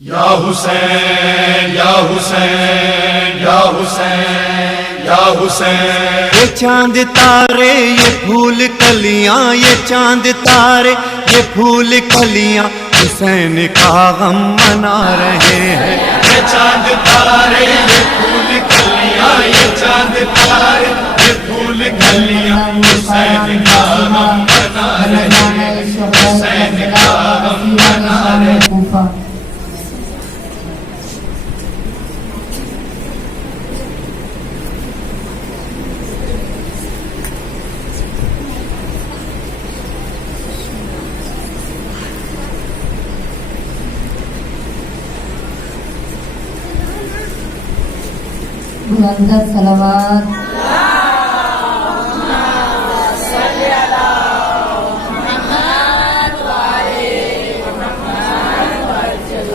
یا حسین یا حسین یا حسین یا حسین، یہ چاند تارے یہ پھول کلیاں، یہ چاند تارے یہ پھول کلیاں حسین کا غم منا رہے ہیں۔ یہ چاند تارے یہ پھول کلیاں، یہ چاند تارے یہ پھول کلیاں حسین کا غم منا رہے ہیں، حسین کا غم منا رہے ہیں۔ بلند صلوات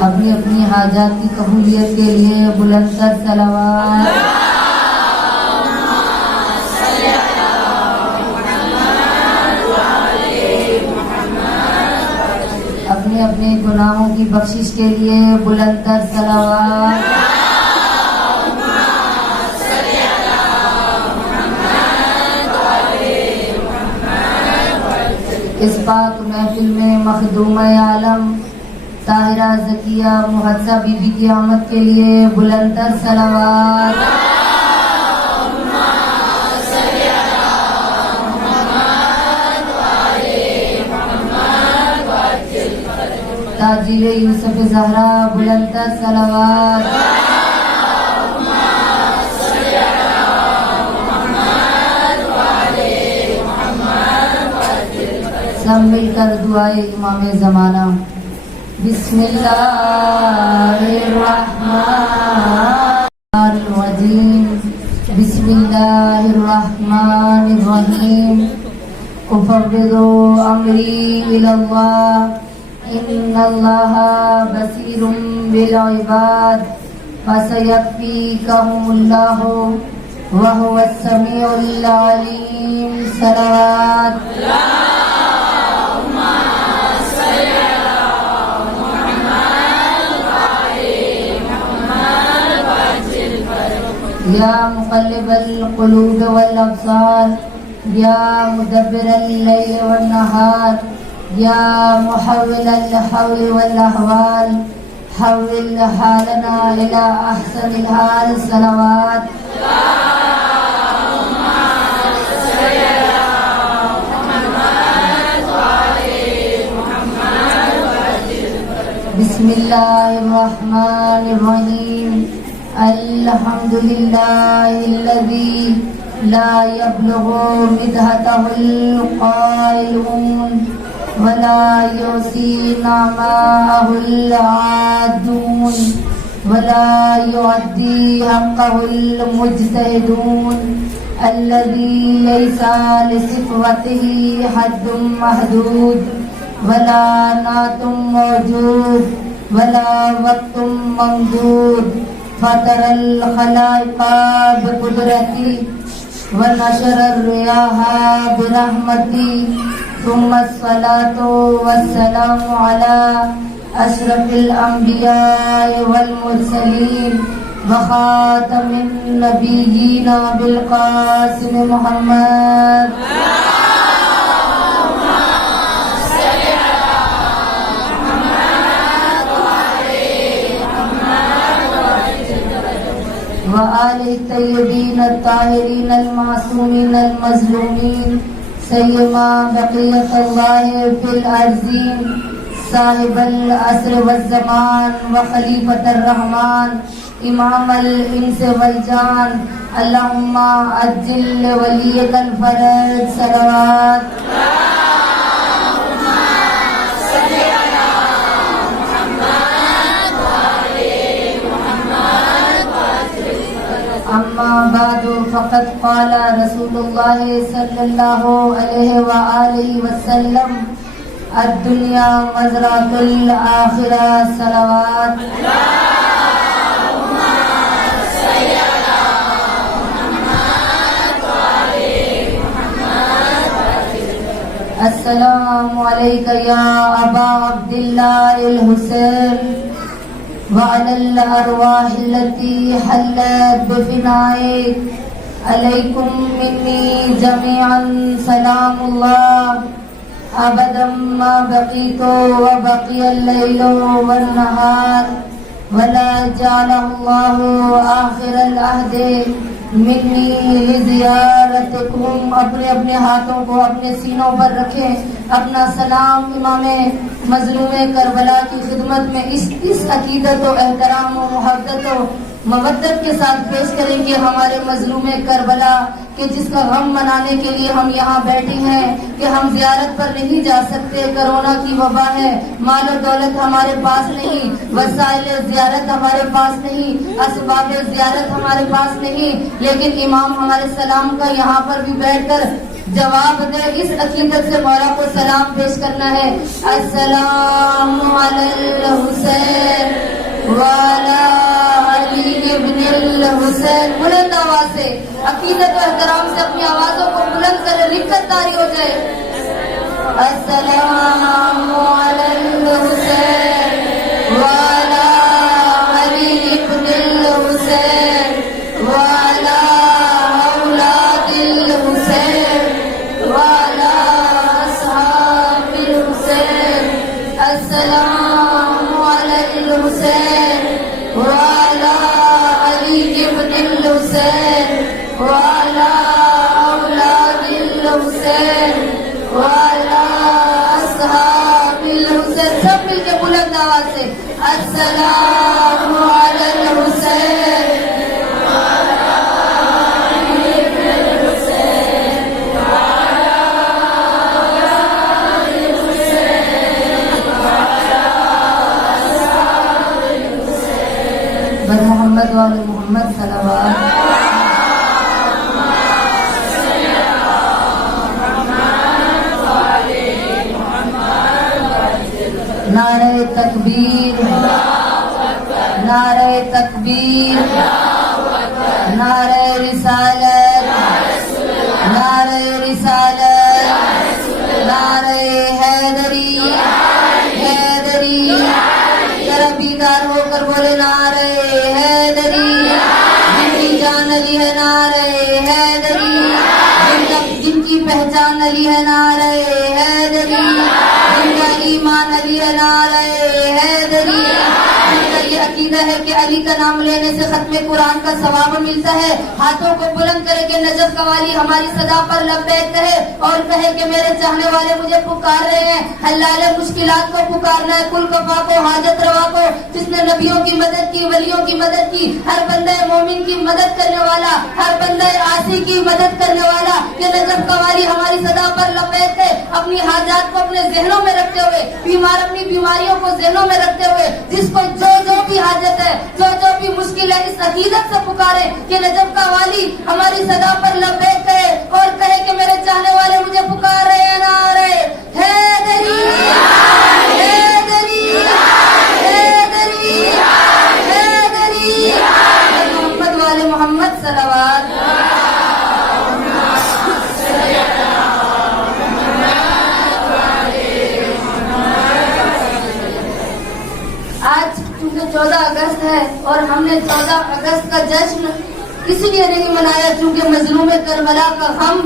اپنی اپنی حاجات کی قبولیت کے لیے بلند صلوات۔ اپنے اپنے گناہوں کی بخشش کے لیے بلند صلوات۔ اس پاک محفل میں مخدوم عالم طاہرہ زکیہ محدثہ بی بی کی آمد کے لیے بلند صلوات۔ تاجیل یوسف زہرا بلند صلوات۔ سب مل کر دعائے امام زمانہ۔ بسم اللہ الرحمن الرحیم، بسم اللہ الرحمن الرحیم، افوض امری الی اللہ ان اللہ بصیر بالعباد فسیکفیکہم اللہ وہو السمیع العلیم۔ صلوات۔ یا مقلب القلوب والابصار، یا مدبر اللیل والنہار، یا محول الحول والاحوال، حول حالنا الى احسن الحال۔ صلوات۔ بسم اللہ الرحمن الرحیم، الحمد للہ الذی لا يبلغ مدحتہ القائلون ولا يحصی نعماءہ العادون ولا يعدی حقہ المجتہدون الذی لیس لصفوتہ حد محدود ولا نعت موجود ولا وقت ممدود فطر الخلائق بقدرتی ونشر الریاح برحمتی ثم الصلاة والسلام على اشرف الانبیاء والمرسلین وخاتم النبیین بالقاسم محمد۔ وآلہ الطیبین الطاہرین المعصومین المظلومین سیما بقیت اللہ فی الارضین صاحب العصر والزمان وخلیفۃ الرحمن امام الانس والجان اللہم عجل ولیک الفرج۔ صلوات۔ اما بعد فقد قال رسول اللہ صلی اللہ علیہ وآلہ وسلم الدنیا مزرعۃ الآخرہ۔ صلوات۔ السلام علیک یا ابا عبداللہ الحسین وعلى الأرواح التي حلت بفنائك عليكم مني جميعا سلام الله أبدا ما بقيت وبقي الليل والنهار ولا جعله الله آخر العهد منی لزیارتکم. اپنے اپنے ہاتھوں کو اپنے سینوں پر رکھیں. اپنا سلام امام مظلوم کربلا کی خدمت میں اس عقیدت و احترام و محبت و مودت کے ساتھ پیش کریں گے ہمارے مظلوم کربلا کہ جس کا غم منانے کے لیے ہم یہاں بیٹھے ہیں کہ ہم زیارت پر نہیں جا سکتے. کرونا کی وبا ہے, مال و دولت ہمارے پاس نہیں, وسائل زیارت ہمارے پاس نہیں, اسباب زیارت ہمارے پاس نہیں, لیکن امام ہمارے سلام کا یہاں پر بھی بیٹھ کر جواب دے. اس عقیدت سے مولا کو سلام پیش کرنا ہے. السلام علی الحسین وعلی علی ابن الحسین. بلند آواز سے عقیدت و احترام سے اپنی آوازوں کو بلند کرے, لکھ کر طاری ہو جائے. السلام علی الحسین وعلی علی ابن الحسین وعلی اولاد الحسین وعلی اصحاب الحسین. السلام علی الحسین وعلی علی ابن الحسین وعلی اولاد الحسین وعلی اصحاب الحسین. سب مل کے بلند آواز سے السلام علی الحسین بر محمد وعلی محمد صلوات. نعرہ تکبیر, نعرہ تکبیر, نعرہ رسالت, نعرہ رسالت, نعرہ حیدری, حیدری. ذرا بیدار ہو کر بولے نعرہ حیدری. جن کی جان علی ہے نعرہ حیدری, جن کی پہچان علی ہے نعرہ حیدری, جن کا ایمان علی ہے نعرہ حیدری, جن کا یہ عقیدہ ہے کہ علی کا نام لینے سے ختم قرآن کا ثواب ملتا ہے. ہاتھوں کو بلند کرے کہ نجف کا والی ہماری صدا پر لبیک کہے اور کہے کہ میرے چاہنے والے مجھے پکار رہے ہیں. حلال مشکلات کو پکارنا ہے, کل کفا کو, حاجت روا کو, جس نے نبیوں کی مدد کی, ولیوں کی مدد کی, ہر بندہ مومن کی مدد کرنے والا, ہر بندہ عاصی کی مدد کرنے والا. کہ نجف کا والی ہماری صدا پر لبیک ہے. اپنی حاجات کو اپنے ذہنوں میں رکھتے ہوئے, بیمار اپنی بیماریوں کو ذہنوں میں رکھتے ہوئے, جس کو جو بھی حاجت ہے, جو بھی مشکل ہے, اس عقیدت سے پکارے کہ نجف کا والی ہماری صدا پر لبیک کہے اور کہے کہ میرے چاہنے والے مجھے پکار رہے ہیں. نعرہ حیدری, حیدری, حیدری, حیدری. محمد والے محمد صلوات. آج چونکہ 14 اگست ہے اور ہم نے 14 اگست کا جشن اس لیے نہیں منایا چونکہ مظلوم کربلا کا غم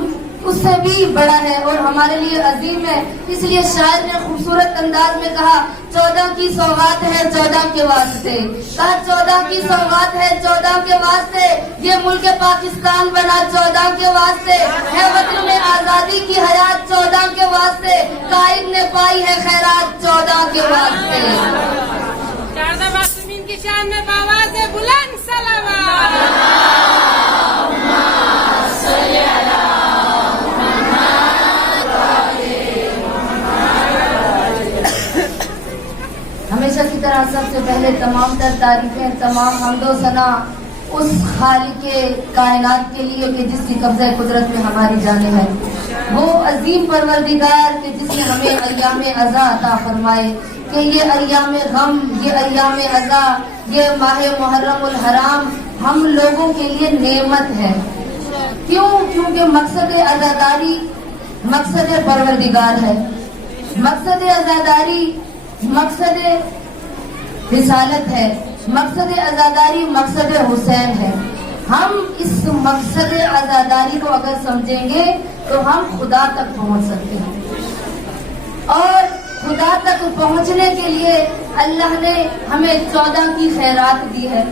اس سے بھی بڑا ہے اور ہمارے لیے عظیم ہے. اس لیے شاعر نے خوبصورت انداز میں کہا 14 کی سوغات ہے 14 کے واسطے. کہا 14 کی سوغات ہے 14 کے واسطے, یہ ملک پاکستان بنا 14 کے واسطے, ہے وطن میں آزادی کی حیات 14 کے واسطے, قائد نے پائی ہے خیرات 14 کے واسطے. شاردا معصومین کی شان میں باواز بلند صلوات. ہمیشہ کی طرح سب سے پہلے تمام تر تعریفیں, تمام حمد و ثنا اس خالق کائنات کے لیے کہ جس کی قبضہ قدرت میں ہماری جانیں ہیں, وہ عظیم پروردگار کہ جس نے ہمیں ایام عزا عطا فرمائے کہ یہ ایام غم, یہ ایام عزا, یہ ماہ محرم الحرام ہم لوگوں کے لیے نعمت ہے. کیوں؟ کیونکہ مقصد عزاداری مقصد پروردگار ہے. مقصد عزاداری مقصد رسالت ہے، مقصد عزاداری مقصد حسین ہے. ہم اس مقصد عزاداری کو اگر سمجھیں گے تو ہم خدا تک پہنچ سکتے ہیں. اور خدا تک پہنچنے کے لیے اللہ نے ہمیں 14 کی خیرات دی ہے.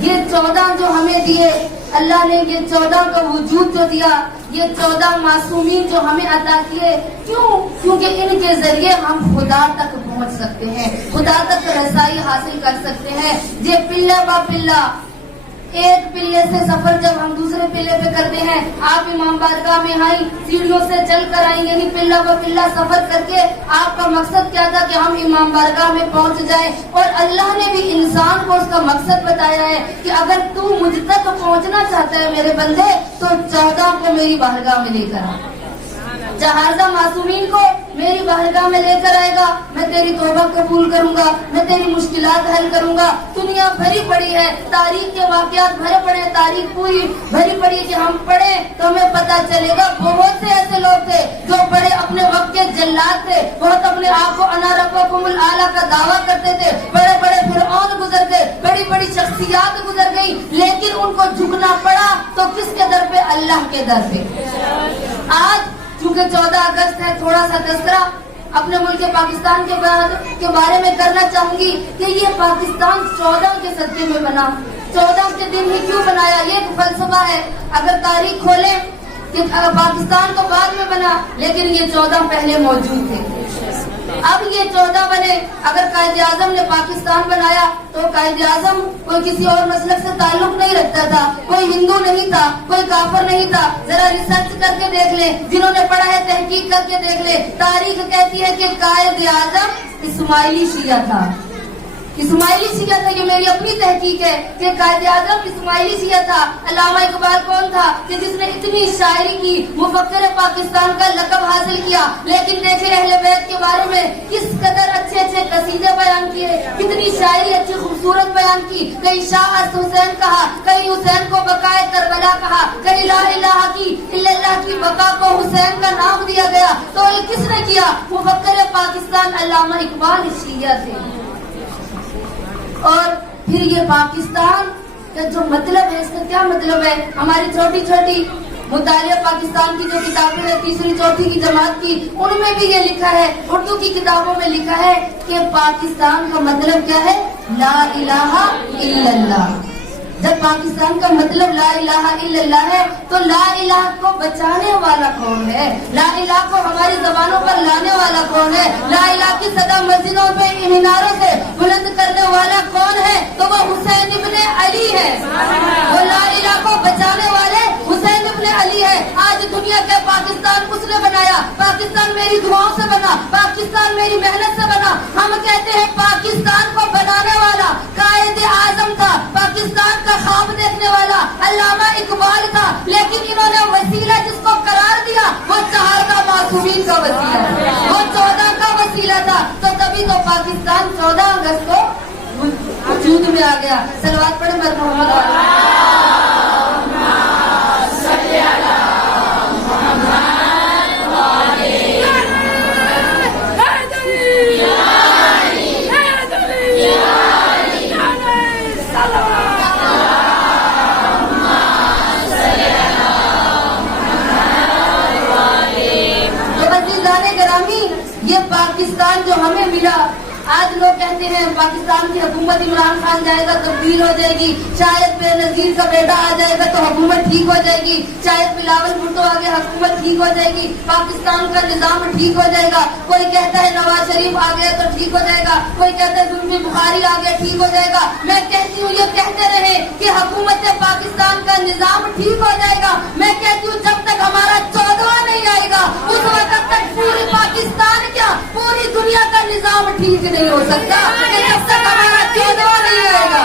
یہ 14 جو ہمیں دیے اللہ نے، یہ 14 کا وجود جو دیا، یہ 14 معصومین جو ہمیں عطا کیے، کیونکہ ان کے ذریعے ہم خدا تک پہنچ سکتے ہیں، خدا تک رسائی حاصل کر سکتے ہیں. یہ پلہ با پلہ، ایک پلے سے سفر جب ہم دوسرے پلے پہ کرتے ہیں، آپ امام بارگاہ میں آئیں، سیڑھیوں سے چل کر آئیں، یعنی پلہ با پلہ سفر کر کے آپ کا مقصد کیا تھا کہ ہم امام بارگاہ میں پہنچ جائیں. اور اللہ نے بھی انسان کو اس کا مقصد بتایا ہے کہ اگر تو مجھ تک پہنچنا چاہتا ہے میرے بندے تو 14 کو میری بارگاہ میں لے کر آ. جہازہ معصومین کو میری بارگاہ میں لے کر آئے گا، میں تیری توبہ قبول کروں گا، میں تیری مشکلات حل کروں گا. دنیا بھری پڑی ہے، تاریخ کے واقعات بھرے پڑے ہیں، تاریخ پوری بھری پڑی ہے کہ ہم پڑھیں تو ہمیں پتہ چلے گا. بہت سے ایسے لوگ تھے جو بڑے اپنے وقت کے جلاد تھے، بہت اپنے آپ کو انا ربکم الاعلی کا دعویٰ کرتے تھے، بڑے بڑے فرعون گزر گئے، بڑی بڑی شخصیات گزر گئی، لیکن ان کو جھکنا پڑا تو کس کے در پہ؟ اللہ کے در پہ. آج چونکہ 14 اگست ہے، تھوڑا سا تذکرہ اپنے ملک پاکستان کے بارے میں کرنا چاہوں گی کہ یہ پاکستان 14 کے صدقے میں بنا. 14 کے دن ہی کیوں بنایا؟ یہ ایک فلسفہ ہے. اگر تاریخ کھولیں کہ پاکستان تو بعد میں بنا، لیکن یہ 14 پہلے موجود تھے. اب یہ 14 بنے. اگر قائد اعظم نے پاکستان بنایا تو قائد اعظم کوئی کسی اور مسلک سے تعلق نہیں رکھتا تھا، کوئی ہندو نہیں تھا، کوئی کافر نہیں تھا. ذرا ریسرچ کر کے دیکھ لیں، جنہوں نے پڑھا ہے تحقیق کر کے دیکھ لیں. تاریخ کہتی ہے کہ قائد اعظم اسماعیلی شیعہ تھا. اسماعیلی شیعہ تھا. یہ میری اپنی تحقیق ہے کہ قائد اعظم اسماعیلی شیعہ تھا. علامہ اقبال کون تھا کہ جس نے اتنی شاعری کی، مفکر پاکستان کا لقب حاصل کیا. لیکن دیکھیں اہل بیت کے بارے میں کس قدر اچھے اچھے قصیدے بیان کیے، کتنی شاعری اچھی خوبصورت بیان کی. کہیں شاہ حسین کہا، کہیں حسین کو بقائے کربلا کہا، کہیں لا الہ کی الا اللہ کی بقا کو حسین کا نام دیا گیا. تو یہ کس نے کیا؟ مفکر پاکستان علامہ اقبال شیعہ تھے. اور پھر یہ پاکستان کا جو مطلب ہے، اس کا کیا مطلب ہے؟ ہماری چھوٹی چھوٹی مطالعہ پاکستان کی جو کتابیں ہیں، تیسری چوتھی کی جماعت کی، ان میں بھی یہ لکھا ہے، اردو کی کتابوں میں لکھا ہے کہ پاکستان کا مطلب کیا ہے؟ لا الہ الا اللہ. جب پاکستان کا مطلب لا الہ الا اللہ ہے تو لا الہ کو بچانے والا کون ہے؟ لا الہ کو ہماری زبانوں پر لانے والا کون ہے؟ لا الہ کی صدا مسجدوں پہ میناروں سے بلند کرنے والا کون ہے؟ تو وہ حسین ابن علی ہے. وہ لا الہ کو بچانے والے حسین ابن علی ہے. آج دنیا کے پاکستان کس نے بنایا؟ پاکستان میری دعاؤں سے بنا، پاکستان میری محنت سے بنا. ہم کہتے ہیں پاکستان کو بنانے والا قائد اعظم تھا، پاکستان کا خواب دیکھنے والا علامہ اقبال تھا، لیکن انہوں نے وسیلہ جس کو قرار دیا وہ 14 معصومین کا وسیلہ تھا، وہ 14 کا وسیلہ تھا. تو تبھی تو پاکستان 14 اگست کو وجود میں آ گیا. صلوات پڑھیں محمد یہ پاکستان جو ہمیں ملا. آج لوگ کہتے ہیں پاکستان کی حکومت عمران خان جائے گا تو تبدیل ہو جائے گی، شاید بے نظیر کا بیٹا آ جائے گا تو حکومت ٹھیک ہو جائے گی، شاید بلاول بھٹو آ گیا حکومت ٹھیک ہو جائے گی، پاکستان کا نظام ٹھیک ہو جائے گا. کوئی کہتا ہے نواز شریف آ گیا تو ٹھیک ہو جائے گا، کوئی کہتا ہے زلفی بخاری آ گیا ٹھیک ہو جائے گا. میں کہتی ہوں یہ کہتے رہے کہ حکومت پاکستان کا نظام ٹھیک ہو جائے گا. میں کہتی ہوں جب تک ہمارا 14واں نہیں آئے گا اس وقت تک پوری پاکستان کیا پوری دنیا کا نظام ٹھیک نہیں ہو سکتا. جب تک ہمارا 14واں نہیں آئے گا.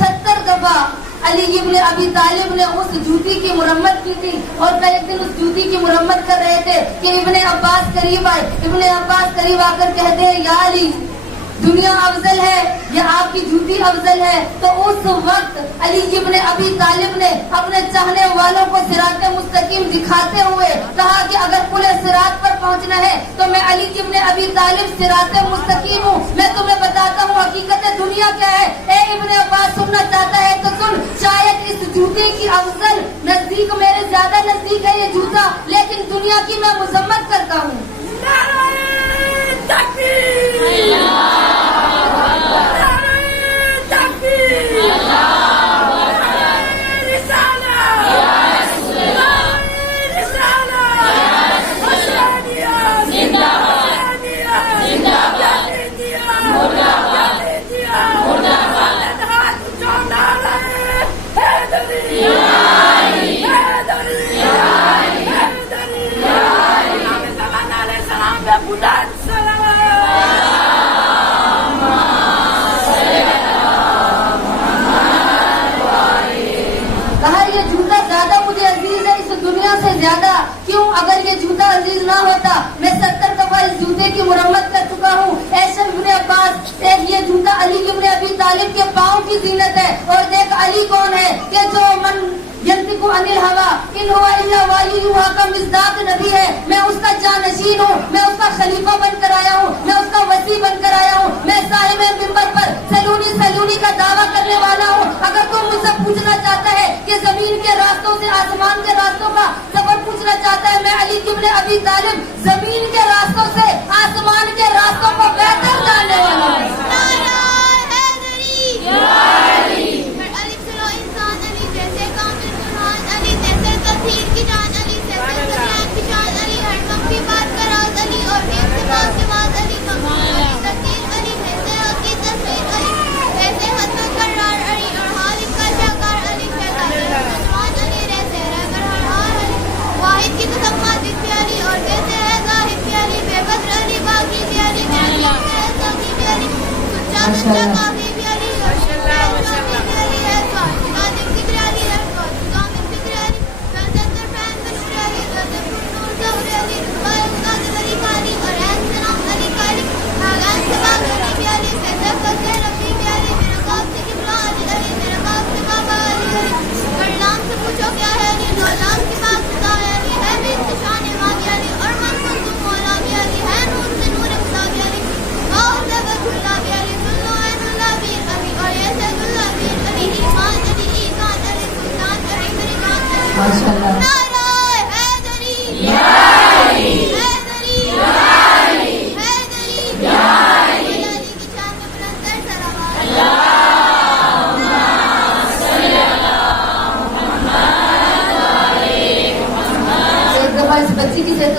70 دفعہ علی ابن ابی طالب نے اس جوتی کی مرمت کی تھی، اور پھر ایک دن اس جوتی کی مرمت کر رہے تھے کہ ابن عباس قریب آئے. ابن عباس قریب آ کر کہتے ہیں یا علی دنیا افضل ہے یا آپ کی جوتی افضل ہے؟ تو اس وقت علی ابن ابی طالب نے اپنے چاہنے والوں کو صراط مستقیم دکھاتے ہوئے کہا کہ اگر پورے صراط پر پہنچنا ہے تو میں علی ابن ابی طالب صراط مستقیم ہوں. میں تمہیں بتاتا ہوں حقیقت دنیا کیا ہے. اے ابن عباس سننا چاہتا ہے تو سن. شاید اس جوتے کی افضل نزدیک میرے زیادہ نزدیک ہے یہ جوتا، لیکن دنیا کی میں مذمت کرتا ہوں. زیادہ کیوں؟ اگر یہ جوتا عزیز نہ ہوتا میں 70 دفعہ اس جوتے کی مرمت کر چکا ہوں. ایسے ابن عباس ایک یہ جوتا علی ابن ابی طالب کے پاؤں کی زینت ہے. اور دیکھ علی کون ہے کہ جو من ینطق عن الہوا ان هو الا وحی یوحی کا مصداق نبی ہے. میں اس کا جانشین ہوں، میں اس کا خلیفہ بن کر آیا ہوں، میں اس کا وصی بن کر آیا ہوں. میں صاحب منبر پر سلونی کا دعویٰ کرنے والا ہوں. اگر تم مجھ سے پوچھنا چاہتا ہے کہ زمین کے راستوں سے آسمان کے راستوں کا سفر پوچھنا چاہتا ہے، میں علی ابن ابی طالب زمین کے راستوں سے آسمان کے راستوں کو بہتر جاننے والا ہوں.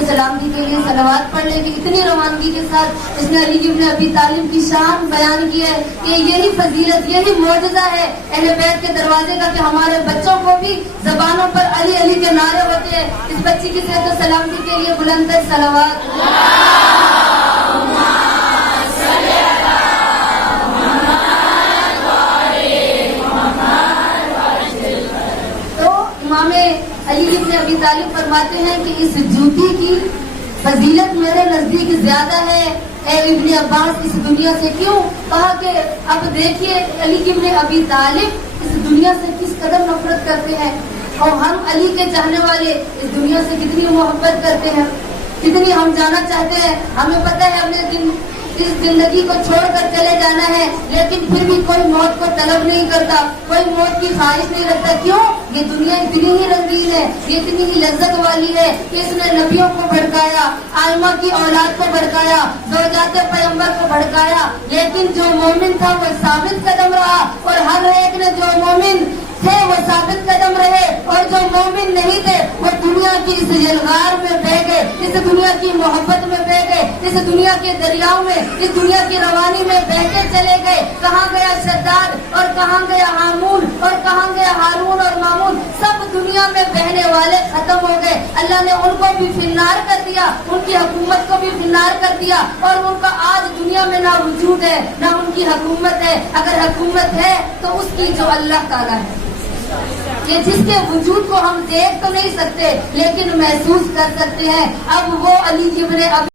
سلامتی کے لیے صلوات پڑھ لے کہ اتنی روانگی کے ساتھ اس نے علی ابن ابی طالب کی شان بیان کی ہے کہ یہی فضیلت، یہی معجزہ ہے اہل بیت کے دروازے کا کہ ہمارے بچوں کو بھی زبانوں پر علی علی کے نعرے ہوتے ہیں. اس بچی کی صحت و سلامتی کے لیے بلند صلوات. تو امام علی ابن ابی طالب فرماتے ہیں کہ اس جوتی کی فضیلت میرے نزدیک زیادہ ہے. اے ابن عباس اس دنیا سے کیوں؟ کہا کہ اب دیکھیے علی ابن ابی طالب اس دنیا سے کس قدر نفرت کرتے ہیں، اور ہم علی کے چاہنے والے اس دنیا سے کتنی محبت کرتے ہیں، کتنی ہم جانا چاہتے ہیں. ہمیں پتہ ہے ہم نے اس زندگی کو چھوڑ کر چلے جانا ہے، لیکن پھر بھی کوئی موت کو طلب نہیں کرتا، کوئی موت کی خواہش نہیں رکھتا. کیوں؟ یہ دنیا اتنی ہی رنگین ہے، یہ اتنی ہی لذت والی ہے کہ اس نے نبیوں کو بھڑکایا، آئمہ کی اولاد کو بھڑکایا، زوجات پیغمبر کو بھڑکایا، لیکن جو مومن تھا وہ ثابت قدم رہا، اور ہر ایک نے جو مومن تھے وہ ثابت قدم رہے، اور جو مومن نہیں تھے وہ دنیا کی اس یلغار میں بہ گئے، اس دنیا کی محبت میں بہ گئے، اس دنیا کے دریاؤں میں، اس دنیا کی روانی میں بہ کے چلے گئے. کہاں گیا شداد، اور کہاں گیا ہامون، اور کہاں گیا ہارون اور مامون؟ سب دنیا دنیا میں بہنے والے ختم ہو گئے، اللہ نے ان کو بھی فنار کر دیا، ان کی حکومت کو بھی فنار کر دیا، اور ان کا آج دنیا میں نہ وجود ہے نہ ان کی حکومت ہے۔ اگر حکومت ہے تو اس کی جو اللہ تعالیٰ ہے، کہ جس کے وجود کو ہم دیکھ تو نہیں سکتے لیکن محسوس کر سکتے ہیں۔ اب وہ علی ابن ابی